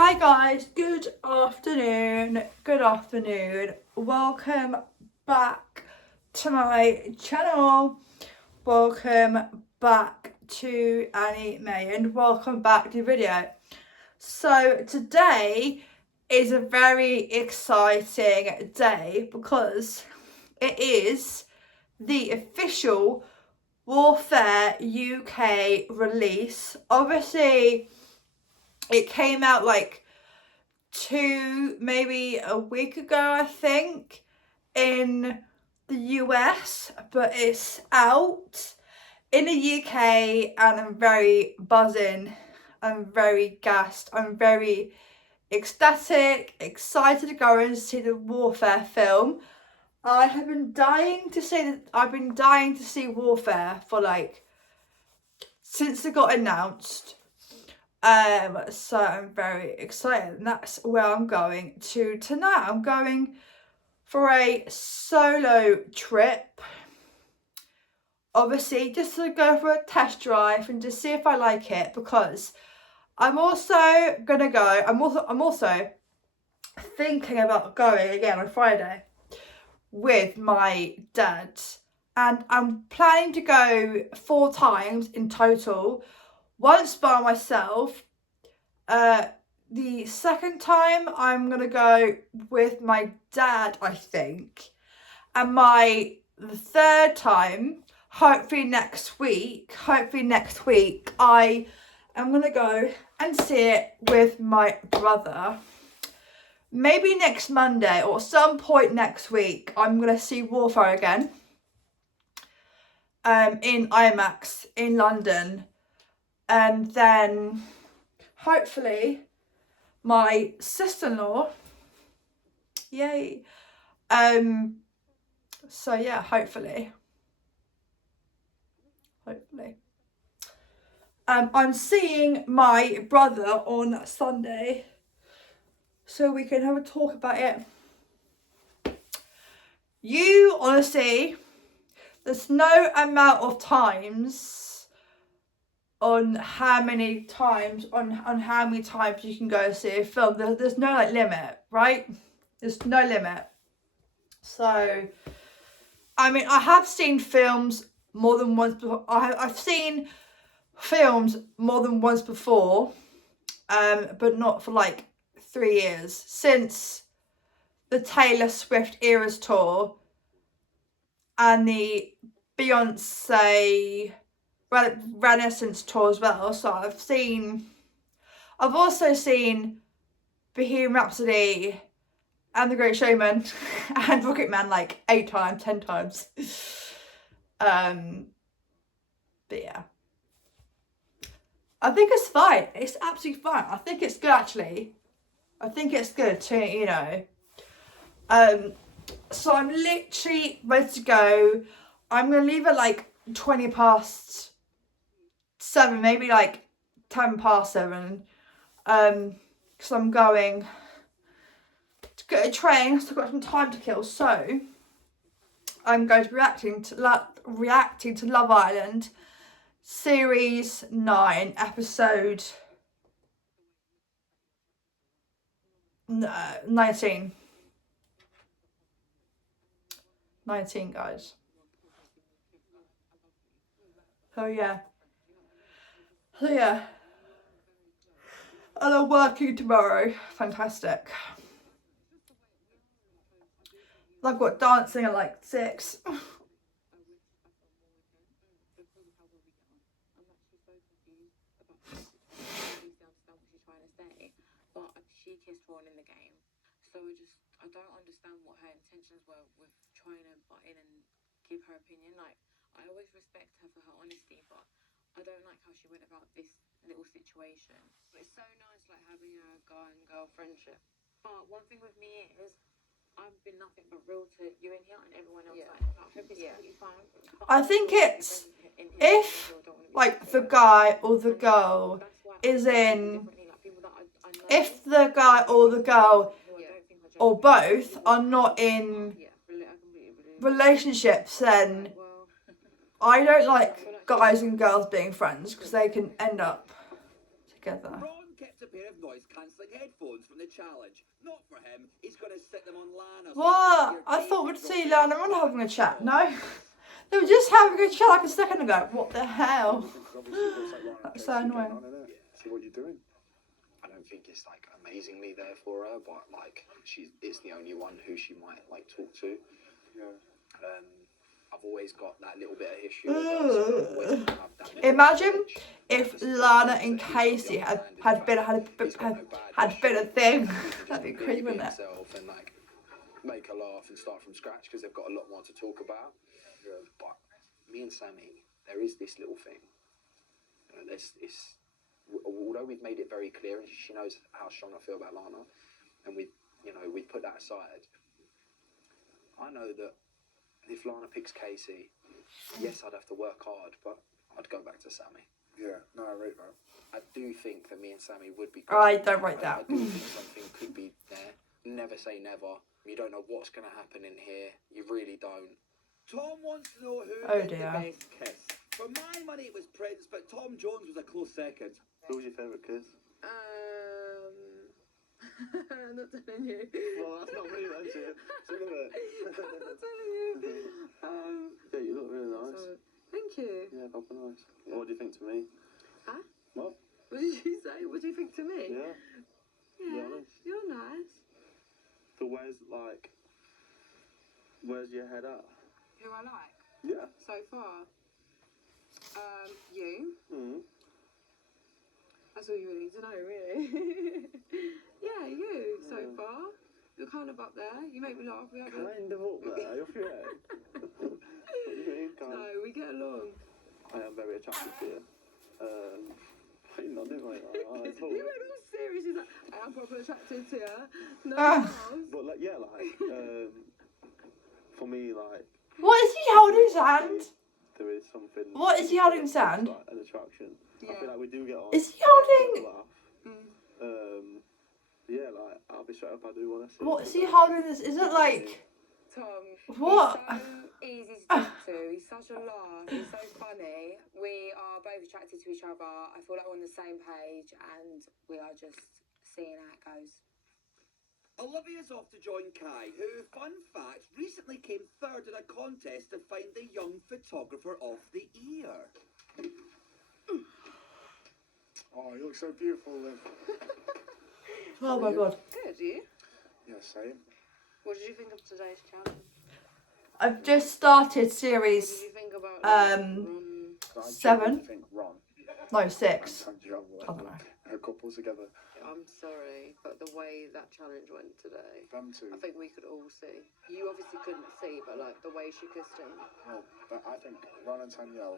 Hi guys, good afternoon. Welcome back to my channel. Welcome back to Annie May and welcome back to the video. So today is a very exciting day because it is the official Warfare UK release. Obviously it came out like maybe a week ago, I think, in the US, but it's out in the UK and I'm very buzzing. I'm very gassed. I'm very ecstatic, excited to go and see the Warfare film. I have been dying to see Warfare for since it got announced. So I'm very excited, and that's where I'm going to tonight. I'm going for a solo trip, obviously just to go for a test drive and just see if I like it, because I'm also thinking about going again on Friday with my dad, and I'm planning to go 4 times in total. Once by myself. The second time I'm gonna go with my dad, I think. And the third time, hopefully next week, I am gonna go and see it with my brother. Maybe next Monday or some point next week, I'm gonna see Warfare again. In IMAX in London. And then hopefully my sister-in-law, yay, so yeah, hopefully I'm seeing my brother on Sunday, so we can have a talk about it. You honestly, there's no amount of times on how many times you can go see a film. There's no limit, right? There's no limit. So I mean, I have seen films more than once before. I've seen films more than once before, but not for 3 years, since the Taylor Swift Eras tour and the Beyonce Renaissance tour as well. So I've also seen Bohemian Rhapsody and The Great Showman and Rocketman 8 times, 10 times. But yeah, I think it's fine. It's absolutely fine. I think it's good, actually. I think it's good to, so I'm literally ready to go. I'm gonna leave at 20 past 7, maybe 10 past 7, because I'm going to get a train, so I've got some time to kill. So I'm going to be reacting to Love Island Series 9 episode 19, guys. So yeah. And I'm working tomorrow. Fantastic. I've got dancing at 6. She kissed Ron in the game, so I don't understand what her intentions were with trying to butt in and give her opinion. I always respect her for her honesty, but I don't like how she went about this little situation. But it's so nice having a guy and girl friendship. But one thing with me is I've been nothing but real to you in here and everyone else. I hope it's completely fine. I think it's if the guy or the girl is in. If the guy or the girl or both are not in relationships, then I don't like guys and girls being friends, because they can end up together. Ron kept a pair of have noise-cancelling headphones from the challenge. Not for him. He's going to sit them on Lana. What? I thought we'd see Lana and Ron having a chat. No. They were just having a chat like a second ago. What the hell? That's so annoying. See what you're doing. I don't think it's like amazingly there for her, but like it's the only one who she might like talk to. Yeah. I've always got that little bit of issue. So I've always kind of have that little Imagine edge. if Lana and Casey had been a thing. That'd be crazy, wouldn't it? And like make her laugh and start from scratch because they've got a lot more to talk about. Yeah. But me and Sammy, there is this little thing. Although we've made it very clear and she knows how strong I feel about Lana, and we put that aside. I know that if Lana picks Casey, yes, I'd have to work hard, but I'd go back to Sammy. Yeah, no, I rate that. I do think that me and Sammy would be. I don't rate that. I do think something could be there. Never say never. You don't know what's going to happen in here. You really don't. Tom wants to know who Oh, did the dear. best kiss. For my money, it was Prince, but Tom Jones was a close second. Who was your favourite kiss? I'm not telling you. Well, that's not me, that's it. Some of it. I'm not telling you. Yeah, you look really nice. Thank you. Yeah, proper nice. What do you think to me? Huh? What? What did you say? What do you think to me? Yeah. Yeah, honest. you're nice. So where's your head at? Who I like Yeah. so far? You. Mm. That's all you really need to know, really. Yeah, you. So far, you're kind of up there. You make me laugh. We have Kind of up there, off your head. What do you mean, kind of? No, we get along. I am very attracted to you. Why are you nodding like that? I You thought- went all serious. He's like, I am proper attracted to you. No, But like, yeah, like, for me, like, What is he holding his hand? there is something. What is he holding his hand? Like an attraction. I Yeah. feel like we do get on. Is he holding? Laugh. Yeah, like I'll be straight up. I do want to see. What is he holding? This? Is it like Tom. what? He's so easy to talk to. He's such a laugh. He's so funny. We are both attracted to each other. I feel like we're on the same page, and we are just seeing how it goes. Olivia's off to join Kai, who, fun fact, recently came third in a contest to find the young photographer of the year. Oh, you look so beautiful, Liv. Oh my god! Good, you? Yeah, same. What did you think of today's challenge? I've just started What series did you think about 7. I think Ron No, 6. and Joe I don't know. her couple together. I'm sorry, but the way that challenge went today, Them two. I think we could all see. You obviously couldn't see, but like the way she kissed him. Well, but I think Ron and Danielle.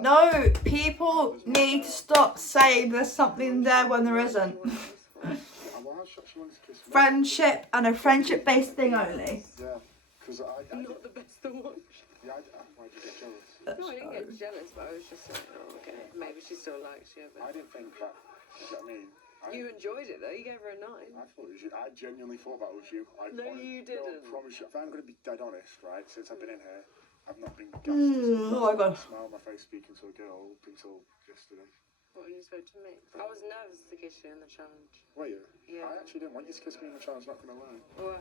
No, people need to stop saying there's something there when there isn't. Well, how shot she wants to kiss me. Friendship and a friendship-based thing only. Yeah, because I Not the best to watch. yeah, why did you get jealous? No, I didn't get jealous, but I was just like, oh, okay, maybe she still likes you a I bit. didn't think that. You know what I mean? You enjoyed it though. You gave her a 9. I thought it was you. I genuinely thought that was you. No, you didn't. No, I promise you. If I'm going to be dead honest, right, since I've been in here, I've not been gassed. Oh my god. Smile on my face speaking to a girl up until yesterday. What you spoke to me? I was nervous to kiss you in the challenge. Were you? Yeah. I actually didn't want you to kiss me in the challenge, not going to lie. Why?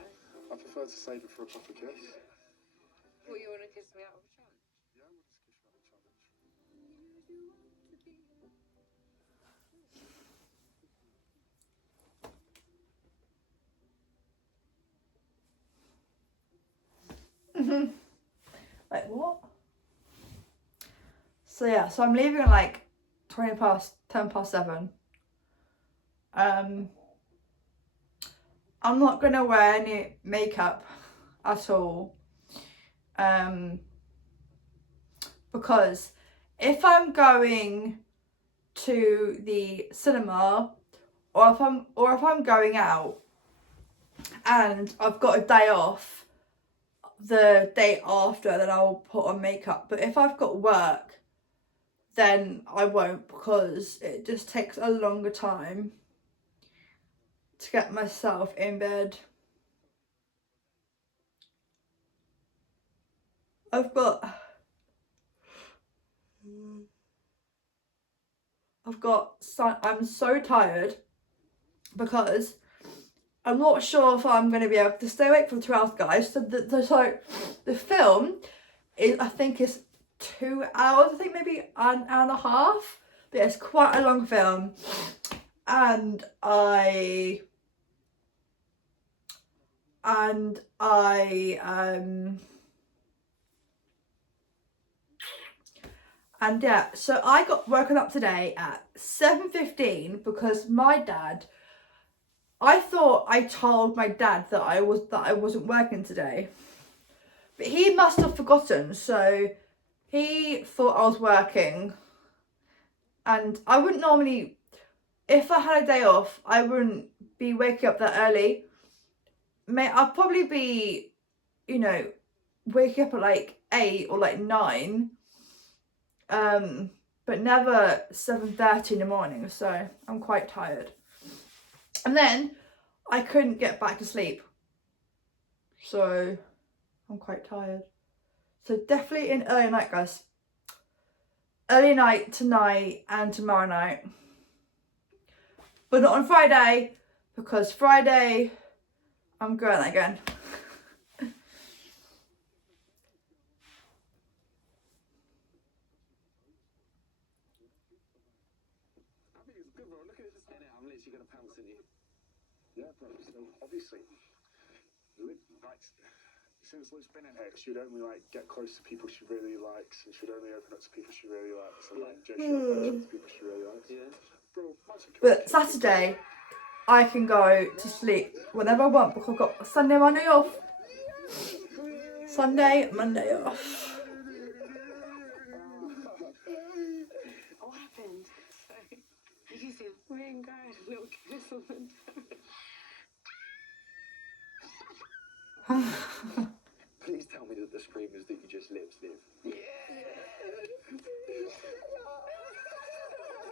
I prefer to save it for a proper kiss. Well, you want to kiss me out of a challenge? Yeah, we'll just kiss you out of challenge. Like what? So yeah, so I'm leaving at like 10 past 7. I'm not gonna wear any makeup at all. Because if I'm going to the cinema or if I'm going out and I've got a day off, the day after, then I'll put on makeup. But if I've got work, then I won't, because it just takes a longer time to get myself in bed. I'm so tired. because I'm not sure if I'm going to be able to stay awake for 2 hours, guys. So the film is, I think, is 2 hours. I think maybe an hour and a half. But it's quite a long film, and and yeah, so I got woken up today at 7:15 because my dad, I thought I told my dad that I wasn't working today, but he must have forgotten. So he thought I was working, and I wouldn't normally, if I had a day off, I wouldn't be waking up that early. I'll probably be, you know, waking up at like 8 or like 9. But never 7:30 in the morning, so I'm quite tired. And then I couldn't get back to sleep, so I'm quite tired. So definitely an early night, guys. Early night tonight and tomorrow night, but not on Friday, because Friday I'm going again. I'm literally gonna pounce on you. Yeah, bro. So obviously, like, since Liv's been in here, she'd only like get close to people she really likes, and she'd only open up to people she really likes, and like just open up to people she really likes. Yeah, bro. But Saturday, I can go to sleep whenever I want because I've got Sunday, Monday off. Sunday, Monday off. What happened? Sorry. You see me and guys, little kiss on the Please tell me that the screamers that you just live. Yeah.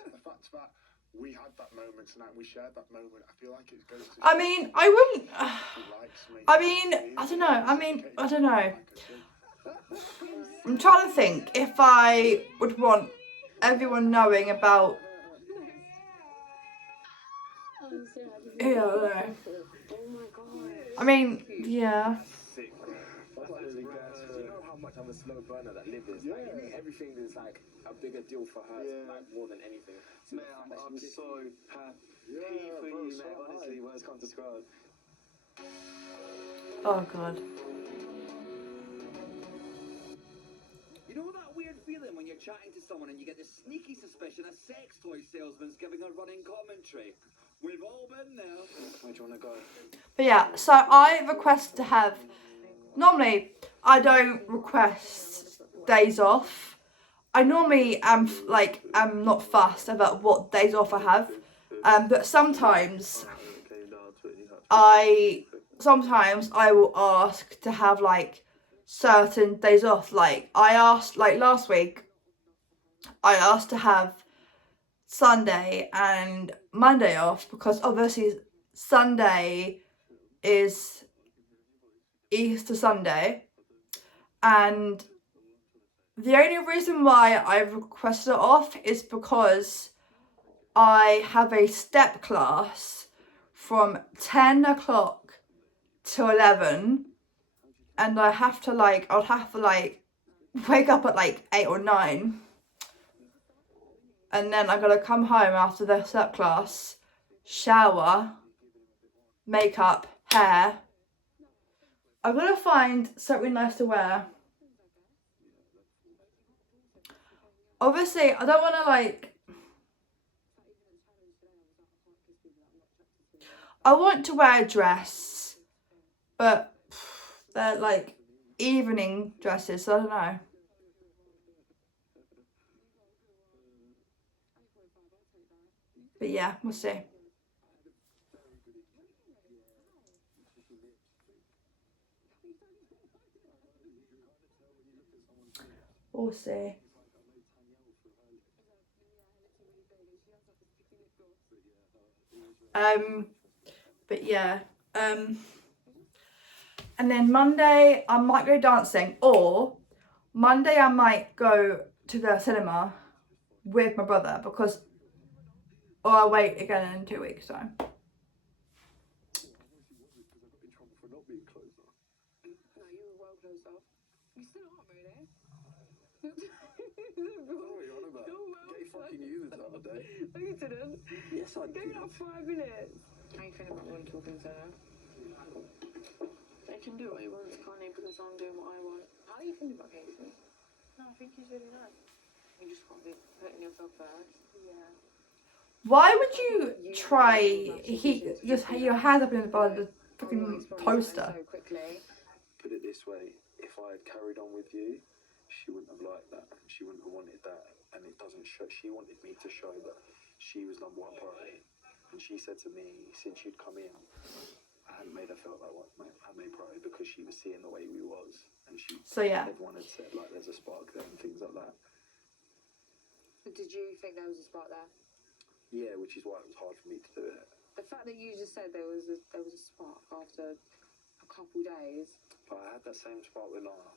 The fact that we had that moment tonight, we shared that moment. I feel like it goes to. I mean, I wouldn't. I don't know. I'm trying to think if I would want everyone knowing about. Yeah, I don't know. Oh my god. I mean, yeah. Sick. You know how much of a slow burner that Liv is. Like, everything is like a bigger deal for her, like more than anything. So, man, I'm so happy for you, mate. Honestly, words can't describe. Oh god. You know that weird feeling when you're chatting to someone and you get this sneaky suspicion a sex toy salesman's giving a running commentary? We've all been there. Where do you want to go? But yeah, so I request to have. Normally, I don't request days off. I normally am not fussed about what days off I have. But sometimes I will ask to have like certain days off. Like I asked, like last week, I asked to have Sunday and Monday off because obviously Sunday is Easter Sunday, and the only reason why I've requested it off is because I have a step class from 10 o'clock to 11, and I'll have to wake up at like 8 or 9, and then I gotta come home after the step class, shower, makeup, hair. I'm gonna find something nice to wear. Obviously, I don't wanna I want to wear a dress, but they're like evening dresses, so I don't know. But yeah, we'll see. We'll see. But yeah. And then Monday I might go dancing, or Monday I might go to the cinema with my brother or I'll wait again in 2 weeks time. for not being closer. No, you were well closed off. You still aren't really. What are you on about? Gay fucking you the other day. No, you didn't. Yes, I Give did. it up 5 minutes. How you feeling about Ron talking to her? They can do what he wants, can't he? Because I'm doing what I want. How are you feeling about Casey? No, I think he's really nice. You just can't be putting yourself first. Yeah. Why would you try your hand up in the fucking poster? So quickly. Put it this way, if I had carried on with you, she wouldn't have liked that. She wouldn't have wanted that. And it doesn't show. She wanted me to show that she was number one priority. And she said to me, since you'd come in, I hadn't made her feel like I made priority because she was seeing the way we was. And So yeah. Everyone had said, like, there's a spark there and things like that. Did you think there was a spot there? Yeah, which is why it was hard for me to do it. The fact that you just said there was a spark after a couple days. But I had that same spark with Lana.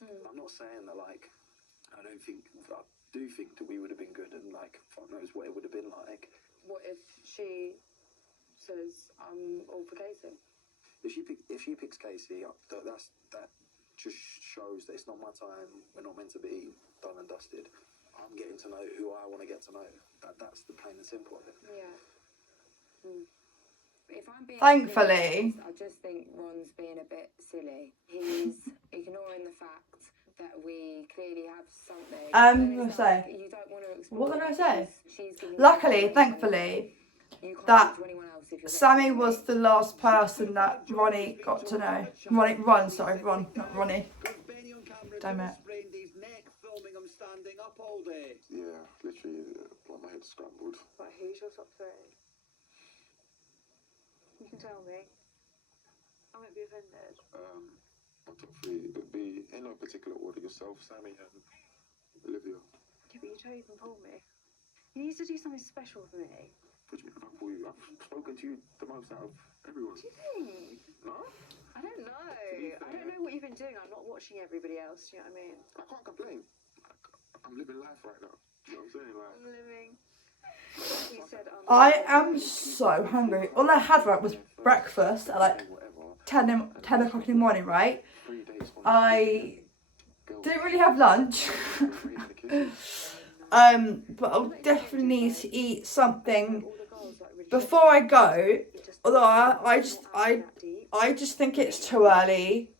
I'm not saying that, like, I do think that we would have been good and, like, fuck knows what it would have been like. What if she says, I'm all for Casey? If she picks Casey, that just shows that it's not my time. We're not meant to be done and dusted. I'm getting to know who I want to get to know. That's the plain and simple of it. Yeah. If I'm being Thankfully. honest, I just think Ron's being a bit silly. He's ignoring the fact that we clearly have something. I'm gonna say. You don't want to explore. What did I say? She's giving Luckily, you thankfully, you can't that talk to anyone else if you're Sammy was the last person that Ronnie got to know. Ron, not Ronnie. Damn it. Sprained his neck filming him standing up all day. Yeah, literally, like my head scrambled. But who's your top 3? You can tell me. I won't be offended. My top 3 would be, in no particular order, yourself, Sammy, and Olivia. Yeah, but you don't even pull me. You need to do something special for me. What do you mean if I call you? I've spoken to you the most out of everyone. What do you think? No? I don't know. fair, I don't know what you've been doing. I'm not watching everybody else. Do you know what I mean? I can't complain. I'm living life right now. You know what I'm saying? Like, I'm living. He said, I am so hungry. All I had was breakfast at like whatever. 10 o'clock in the morning, right? 3 days on I girl, didn't really have lunch. right in the kitchen. But I'll definitely need to eat something before I go. Although I just think it's too early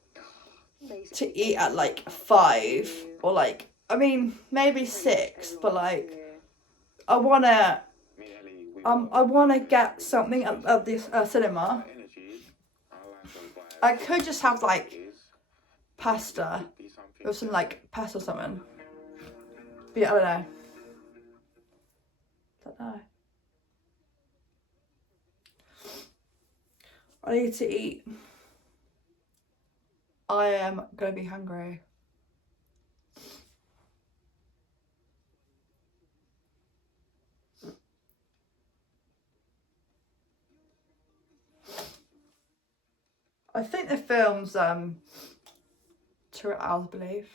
to eat at like 5 or like, I mean maybe 6, but like I wanna get something at this cinema. I could just have like pasta or some like pasta or something. But yeah, I don't know. I need to eat. I am gonna be hungry. I think the film's 2 hours, I believe.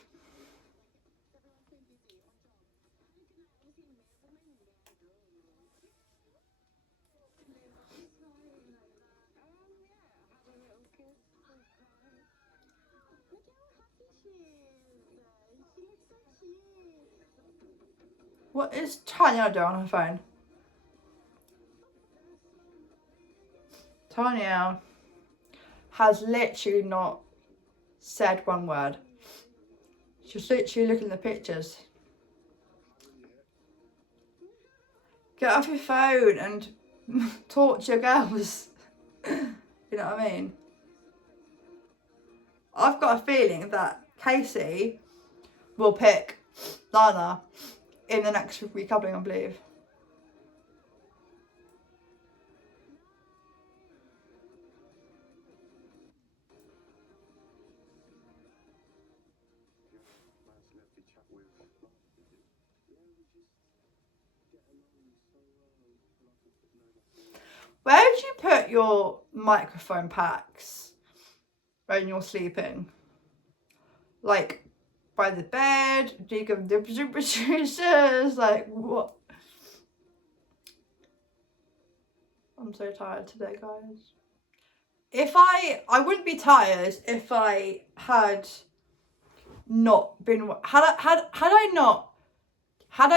What is Tanya doing on her phone? Tanya has literally not said one word. She's literally looking at the pictures. Get off your phone and talk to your girls. You know what I mean? I've got a feeling that Casey will pick Lana in the next recoupling, I believe. Where did you put your microphone packs when you're sleeping? Like, by the bed? Do you give them the producers? Like, what? I'm so tired today, guys. if I wouldn't be tired if I had not been had I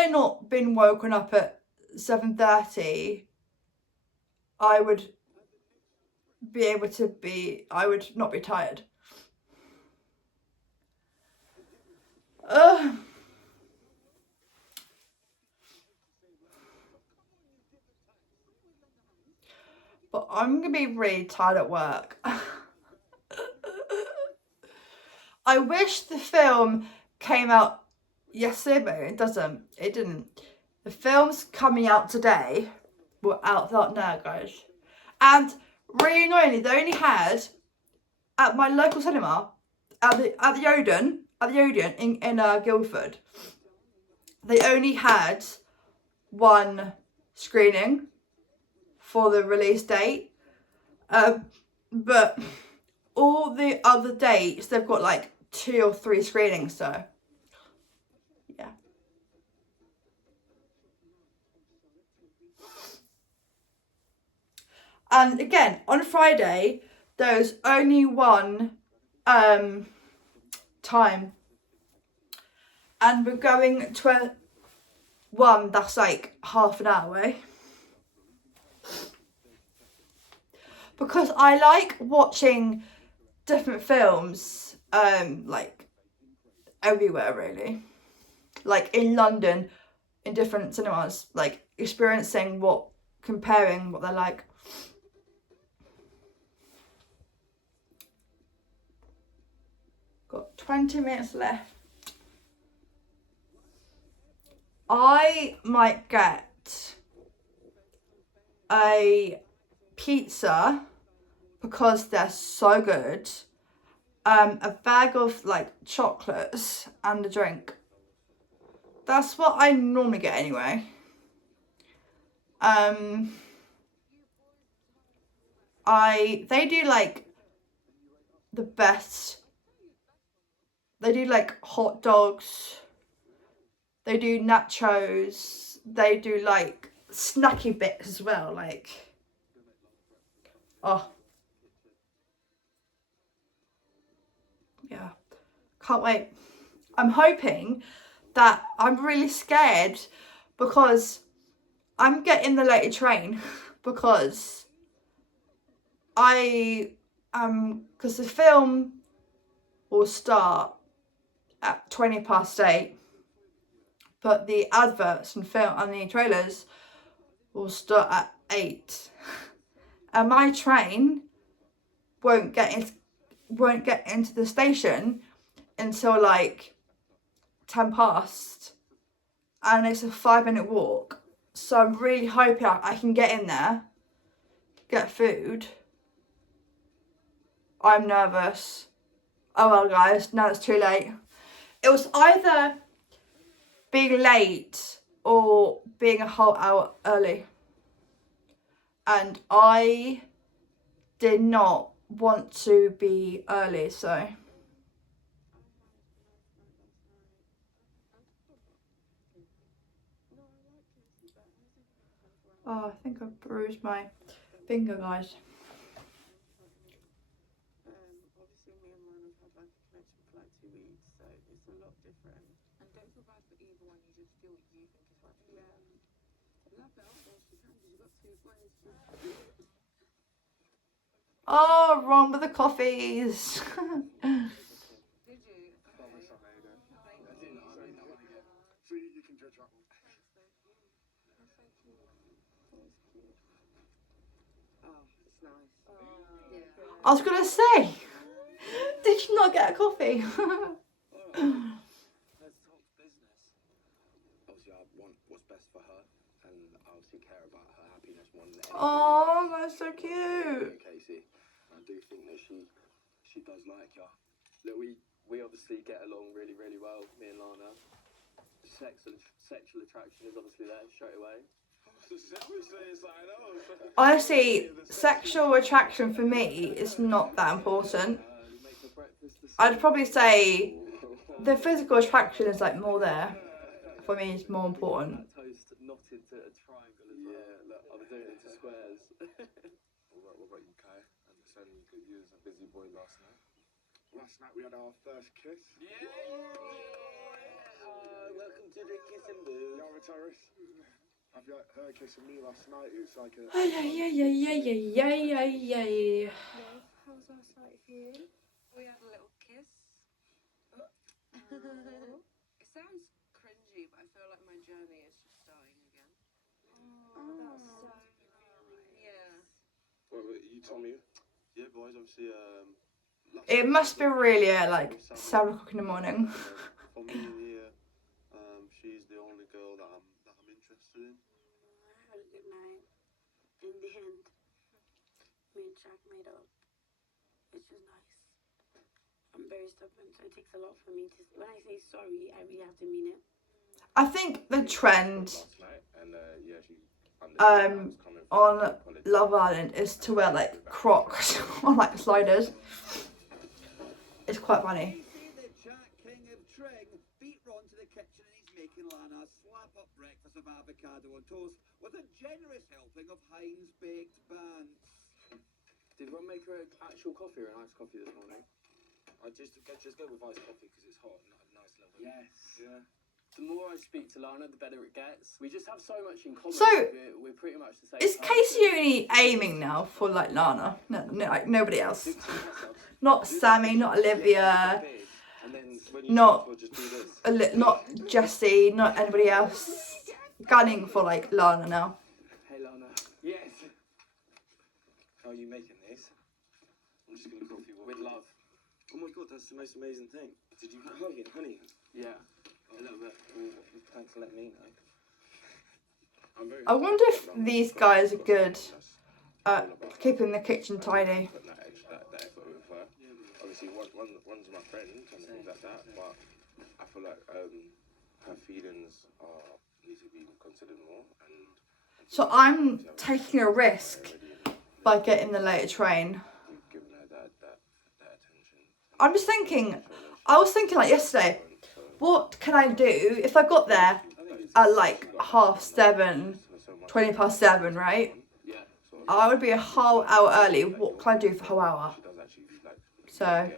not been woken up at 7:30, I would be able to be, I would not be tired. But I'm gonna be really tired at work. I wish the film came out yesterday, but it doesn't. It didn't. The film's coming out today. We're out now, guys. And really annoyingly, they only had at my local cinema, at the Odeon in Guildford. They only had one screening for the release date, but all the other dates they've got like 2 or 3 screenings. So yeah. And again, on Friday, there's only one time. And we're going to one that's like half an hour away. Because I like watching different films, like everywhere really. Like in London, in different cinemas, like experiencing comparing what they're like. Got 20 minutes left. I might get a pizza because they're so good, a bag of like chocolates and a drink. That's what I normally get anyway. They do like the best. They do like hot dogs. They do nachos. They do like snacky bits as well. Like, oh, yeah, can't wait. I'm hoping that I'm really scared because I'm getting the later train because because the film will start at 8:20, but the adverts and the trailers will start at 8, and my train won't get into the station until like 10 past, and it's a 5-minute walk. So I'm really hoping I can get in there, get food. I'm nervous. Oh well, guys, now it's too late. It was either being late or being a whole hour early, and I did not want to be early, so oh, I think I bruised my finger, guys. Obviously, me and mine have had like a connection for like 2 weeks, so it's a lot different. And don't feel bad for either one. You just do what you think is right for you. Love that outfit. She can. You've got 2 boys. Oh, wrong with the coffees. Did you? So you can judge that one. Oh, it's nice. Yeah. I was gonna say, did you not get a coffee? Let's talk business. Obviously, I want what's best for her, and I obviously care about her happiness more than anything. Oh, that's so cute. Casey, I do think that she does like you. Look, we obviously get along really, really well, me and Lana. Sexual attraction is obviously there straight away. Honestly, sexual attraction for me is not that important. I'd probably say the physical attraction is like more there. For me, it's more important. Toast knotted to a triangle as well. Yeah, look, I'm doing it to squares. What about you, Kai? And and you could use a busy boy last night. Last night we had our first kiss. Welcome to the kissing booth. Yara Terrace. Have you her kissing me last night? It's like a. Ay, ay, ay, ay, ay, ay, ay, ay. How's our sight for you? We had a little kiss. It sounds cringy, but I feel like my journey is just starting again. That's so nice. Yeah. Well, you told me. Yeah, boys, obviously, It must be really like 7 o'clock in the morning. for me in here, she's the only girl that I'm interested in. I had a good night. In the end, me and Jack made up, which was nice. I'm very stubborn, so it takes a lot for me to. When I say sorry, I really have to mean it. I think the trend Last night, and yeah, she understood where I was coming from. on Apologies. Love Island is to wear like Crocs or like sliders. It's quite funny. Casey, the Jack King of Tring, beat Ron to the kitchen and he's making Lana a slap-up breakfast of avocado on toast with a generous helping of Heinz baked buns. Did Ron make her an actual coffee or an iced coffee this morning? I just go with iced coffee because it's hot and at a nice level. Yes. Yeah. The more I speak to Lana, the better it gets. We just have so much in common. So, we're pretty much the same. Is Casey only aiming now for like Lana? No, like nobody else. Not Sammy, not Olivia, not not Jessie, not anybody else. Gunning for like Lana now. Hey Lana. Yes. How are you making this? I'm just gonna coffee With love. Oh my god, that's the most amazing thing. Did you put honey? Yeah. A little bit. Well, thanks for letting me know. I'm very I wonder if these guys are good at keeping the kitchen tidy. Putting that effort with her. Obviously, one's my friend and things like that, but I feel like her feelings need to be considered more. And So I'm taking a risk by getting the later train. we've given her that attention. I'm just thinking, I was thinking like yesterday, what can I do if I got there at like 7:30, 7:20, right? Yeah. I would be a whole hour early. What can I do for a whole hour? She does actually like So